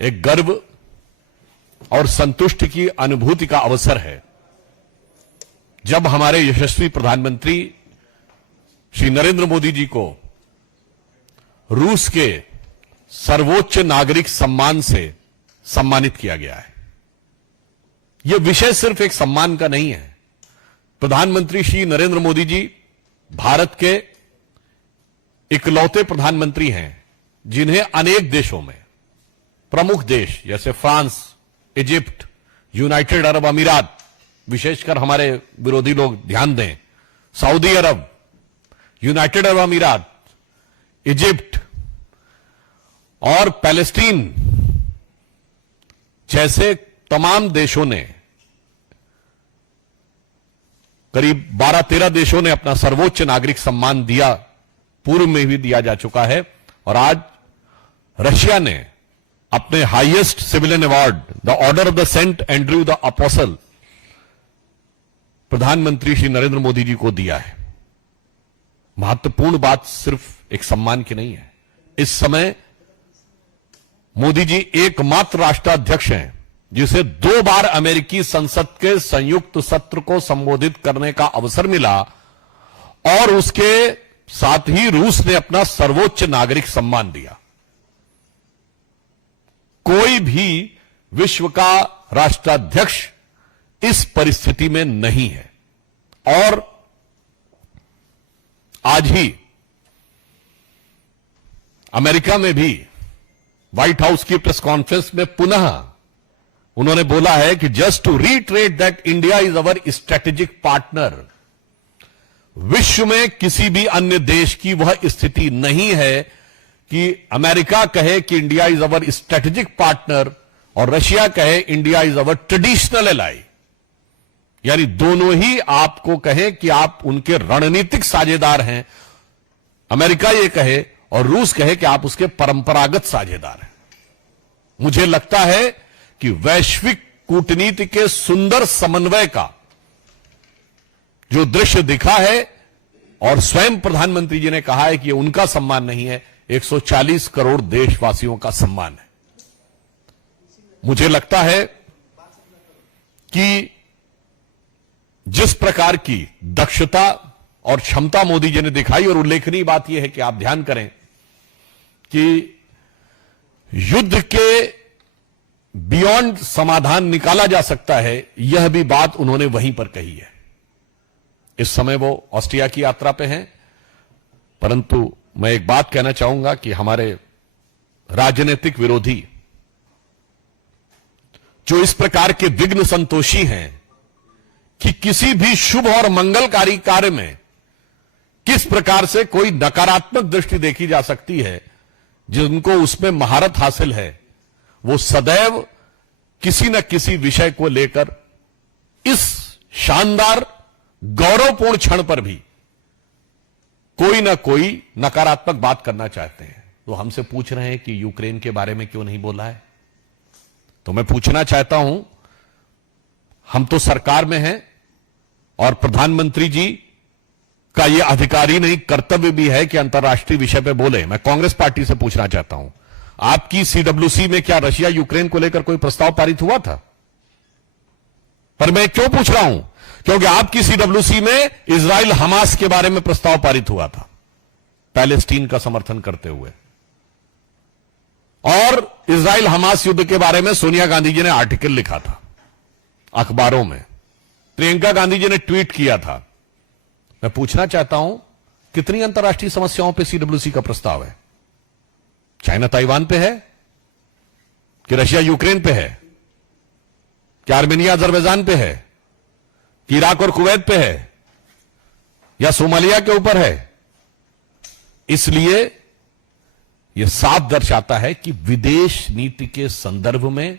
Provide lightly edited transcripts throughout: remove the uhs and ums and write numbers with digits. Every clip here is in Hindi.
एक गर्व और संतुष्टि की अनुभूति का अवसर है जब हमारे यशस्वी प्रधानमंत्री श्री नरेंद्र मोदी जी को रूस के सर्वोच्च नागरिक सम्मान से सम्मानित किया गया है। यह विषय सिर्फ एक सम्मान का नहीं है। प्रधानमंत्री श्री नरेंद्र मोदी जी भारत के इकलौते प्रधानमंत्री हैं जिन्हें अनेक देशों में, प्रमुख देश जैसे फ्रांस, इजिप्ट, यूनाइटेड अरब अमीरात, विशेषकर हमारे विरोधी लोग ध्यान दें, सऊदी अरब, यूनाइटेड अरब अमीरात, इजिप्ट और पैलेस्टीन जैसे तमाम देशों ने, करीब 12-13 देशों ने अपना सर्वोच्च नागरिक सम्मान दिया, पूर्व में भी दिया जा चुका है। और आज रशिया ने अपने highest civilian award the order of the saint Andrew the apostle प्रधानमंत्री श्री नरेंद्र मोदी जी को दिया है। महत्वपूर्ण बात सिर्फ एक सम्मान की नहीं है। इस समय मोदी जी एकमात्र राष्ट्राध्यक्ष हैं जिसे 2 बार अमेरिकी संसद के संयुक्त सत्र को संबोधित करने का अवसर मिला और उसके साथ ही रूस ने अपना सर्वोच्च नागरिक सम्मान दिया। कोई भी विश्व का राष्ट्राध्यक्ष इस परिस्थिति में नहीं है। और आज ही अमेरिका में भी व्हाइट हाउस की प्रेस कॉन्फ्रेंस में पुनः उन्होंने बोला है कि just to retreat that India is our strategic partner. विश्व में किसी भी अन्य देश की वह स्थिति नहीं है कि अमेरिका कहे कि India is our strategic partner और रशिया कहे India is our traditional ally, यानी दोनों ही आपको कहे कि आप उनके रणनीतिक साझेदार हैं। अमेरिका ये कहे और रूस कहे कि आप उसके परंपरागत साझेदार हैं। मुझे लगता है कि वैश्विक कूटनीति के सुंदर समन्वय का जो दृश्य दिखा है और स्वयं प्रधानमंत्री जी ने कहा है कि ये उनका सम्मान नहीं है, 140 करोड़ देशवासियों का सम्मान है। मुझे लगता है कि जिस प्रकार की दक्षता और क्षमता मोदी जी ने दिखाई, और उल्लेखनीय बात यह है कि आप ध्यान करें कि युद्ध के बियॉन्ड समाधान निकाला जा सकता है, यह भी बात उन्होंने वहीं पर कही है। इस समय वो ऑस्ट्रिया की यात्रा पे हैं, परंतु मैं एक बात कहना चाहूंगा कि हमारे राजनीतिक विरोधी जो इस प्रकार के विघ्न संतोषी हैं कि किसी भी शुभ और मंगलकारी कार्य में किस प्रकार से कोई नकारात्मक दृष्टि देखी जा सकती है, जिनको उसमें महारत हासिल है, वो सदैव किसी न किसी विषय को लेकर इस शानदार गौरवपूर्ण क्षण पर भी कोई ना कोई नकारात्मक बात करना चाहते हैं। तो हमसे पूछ रहे हैं कि यूक्रेन के बारे में क्यों नहीं बोला है। तो मैं पूछना चाहता हूं, हम तो सरकार में हैं और प्रधानमंत्री जी का यह अधिकार ही नहीं, कर्तव्य भी है कि अंतर्राष्ट्रीय विषय पे बोले। मैं कांग्रेस पार्टी से पूछना चाहता हूं, आपकी सीडब्ल्यूसी में क्या रशिया यूक्रेन को लेकर कोई प्रस्ताव पारित हुआ था? पर मैं क्यों पूछ रहा हूं, क्योंकि आपकी सीडब्ल्यूसी में इजराइल हमास के बारे में प्रस्ताव पारित हुआ था, पैलेस्टीन का समर्थन करते हुए। और इजराइल हमास युद्ध के बारे में सोनिया गांधी जी ने आर्टिकल लिखा था अखबारों में, प्रियंका गांधी जी ने ट्वीट किया था। मैं पूछना चाहता हूं, कितनी अंतर्राष्ट्रीय समस्याओं पर सीडब्ल्यूसी का प्रस्ताव है? चाइना ताइवान पे है कि रशिया यूक्रेन पे है, कि आर्मेनिया अजरबैजान पे है, कि इराक और कुवैत पे है, या सोमालिया के ऊपर है? इसलिए यह साफ दर्शाता है कि विदेश नीति के संदर्भ में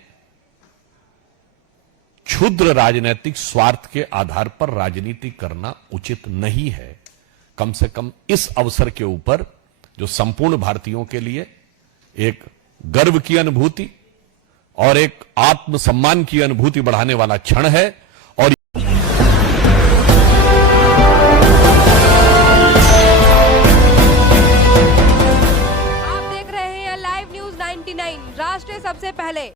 क्षुद्र राजनीतिक स्वार्थ के आधार पर राजनीति करना उचित नहीं है। कम से कम इस अवसर के ऊपर जो संपूर्ण भारतीयों के लिए एक गर्व की अनुभूति और एक आत्मसम्मान की अनुभूति बढ़ाने वाला क्षण है। और आप देख रहे हैं लाइव न्यूज 9 99 राष्ट्र सबसे पहले।